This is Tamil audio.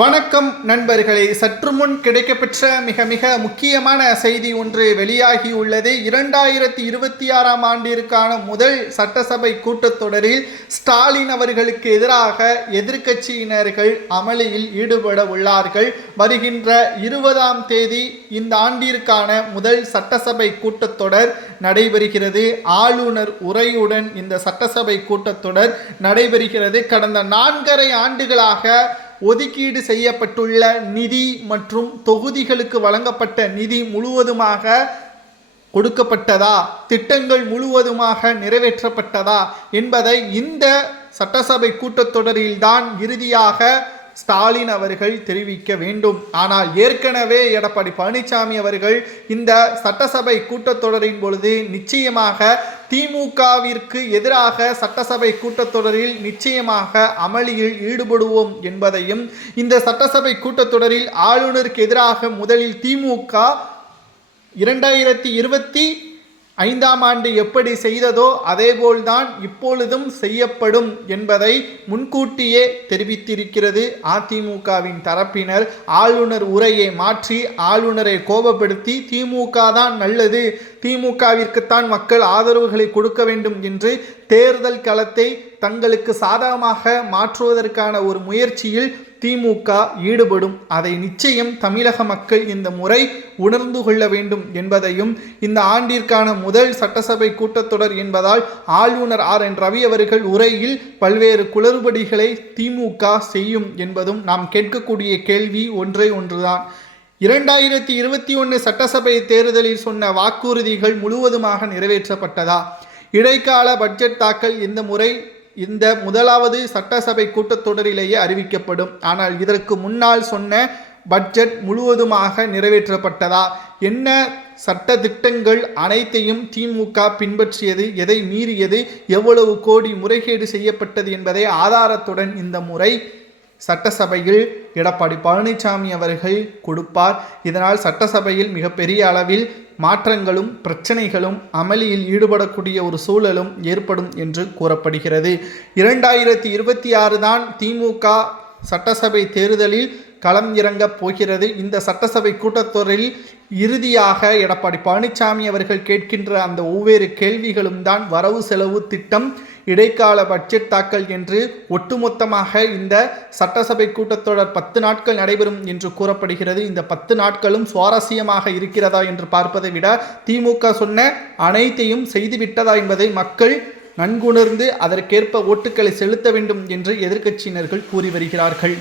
வணக்கம் நண்பர்களே, சற்று முன் கிடைக்கப்பெற்ற மிக முக்கியமான செய்தி ஒன்று வெளியாகி உள்ளது. 2026ஆம் ஆண்டிற்கான முதல் சட்டசபை கூட்டத்தொடரில் ஸ்டாலின் அவர்களுக்கு எதிராக எதிர்க்கட்சியினர்கள் அமளியில் ஈடுபட உள்ளார்கள். வருகின்ற 20ஆம் தேதி இந்த ஆண்டிற்கான முதல் சட்டசபை கூட்டத்தொடர் நடைபெறுகிறது. ஆளுநர் உரையுடன் இந்த சட்டசபை கூட்டத்தொடர் நடைபெறுகிறது. கடந்த 4.5 ஆண்டுகளாக ஒதுக்கீடு செய்யப்பட்டுள்ள நிதி மற்றும் தொகுதிகளுக்கு வழங்கப்பட்ட நிதி முழுவதுமாக கொடுக்கப்பட்டதா, திட்டங்கள் முழுவதுமாக நிறைவேற்றப்பட்டதா என்பதை இந்த சட்டசபை கூட்டத்தொடரில்தான் இறுதியாக ஸ்டாலின் அவர்கள் தெரிவிக்க வேண்டும். ஆனால் ஏற்கனவே எடப்பாடி பழனிசாமி அவர்கள் இந்த சட்டசபை கூட்டத்தொடரின் பொழுது நிச்சயமாக திமுகவிற்கு எதிராக சட்டசபை கூட்டத்தொடரில் நிச்சயமாக அமளியில் ஈடுபடுவோம் என்பதையும், இந்த சட்டசபை கூட்டத்தொடரில் ஆளுநருக்கு எதிராக முதலில் திமுக 2025ஆம் ஆண்டு எப்படி செய்ததோ அதேபோல்தான் இப்பொழுதும் செய்யப்படும் என்பதை முன்கூட்டியே தெரிவித்திருக்கிறது அதிமுகவின் தரப்பினர். ஆளுநர் உரையை மாற்றி ஆளுநரை கோபப்படுத்தி திமுக தான் நல்லது, திமுகவிற்குத்தான் மக்கள் ஆதரவுகளை கொடுக்க வேண்டும் என்று தேர்தல் களத்தை தங்களுக்கு சாதகமாக மாற்றுவதற்கான ஒரு முயற்சியில் திமுக ஈடுபடும். அதை நிச்சயம் தமிழக மக்கள் இந்த முறை உணர்ந்து கொள்ள வேண்டும் என்பதையும், இந்த ஆண்டிற்கான முதல் சட்டசபை கூட்டத்தொடர் என்பதால் ஆளுநர் RN ரவி அவர்கள் உரையில் பல்வேறு குளறுபடிகளை திமுக செய்யும் என்பதும் நாம் கேட்கக்கூடிய கேள்வி ஒன்றுதான். 2021 சட்டசபை தேர்தலில் சொன்ன வாக்குறுதிகள் முழுவதுமாக நிறைவேற்றப்பட்டதா? இடைக்கால பட்ஜெட் தாக்கல் இந்த முறை இந்த முதலாவது சட்டசபை கூட்டத்தொடரிலேயே அறிவிக்கப்படும். ஆனால் இதற்கு முன்னால் சொன்ன பட்ஜெட் முழுவதுமாக நிறைவேற்றப்பட்டதா? என்ன சட்ட திட்டங்கள் அனைத்தையும் திமுக பின்பற்றியது, எதை மீறியது, எவ்வளவு கோடி முறைகேடு செய்யப்பட்டது என்பதை ஆதாரத்துடன் இந்த முறை சட்டசபையில் எடப்பாடி பழனிசாமி அவர்கள் கொடுப்பார். இதனால் சட்டசபையில் மிகப்பெரிய அளவில் மாற்றங்களும் பிரச்சனைகளும் அமளியில் ஈடுபடக்கூடிய ஒரு சூழலும் ஏற்படும் என்று கூறப்படுகிறது. 2026 தான் திமுக சட்டசபை தேர்தலில் களம் இறங்கப் போகிறது. இந்த சட்டசபை கூட்டத்தொடரில் இறுதியாக எடப்பாடி பழனிசாமி அவர்கள் கேட்கின்ற அந்த ஒவ்வொரு கேள்விகளும் தான் வரவு செலவு திட்டம், இடைக்கால பட்ஜெட் தாக்கல் என்று ஒட்டுமொத்தமாக இந்த சட்டசபை கூட்டத்தொடர் 10 நாட்கள் நடைபெறும் என்று கூறப்படுகிறது. இந்த 10 நாட்களும் சுவாரஸ்யமாக இருக்கிறதா என்று பார்ப்பதை விட திமுக சொன்ன அனைத்தையும் செய்துவிட்டதா என்பதை மக்கள் நன்குணர்ந்து அதற்கேற்ப ஓட்டுக்களை செலுத்த வேண்டும் என்று எதிர்க்கட்சியினர்கள் கூறி வருகிறார்கள்.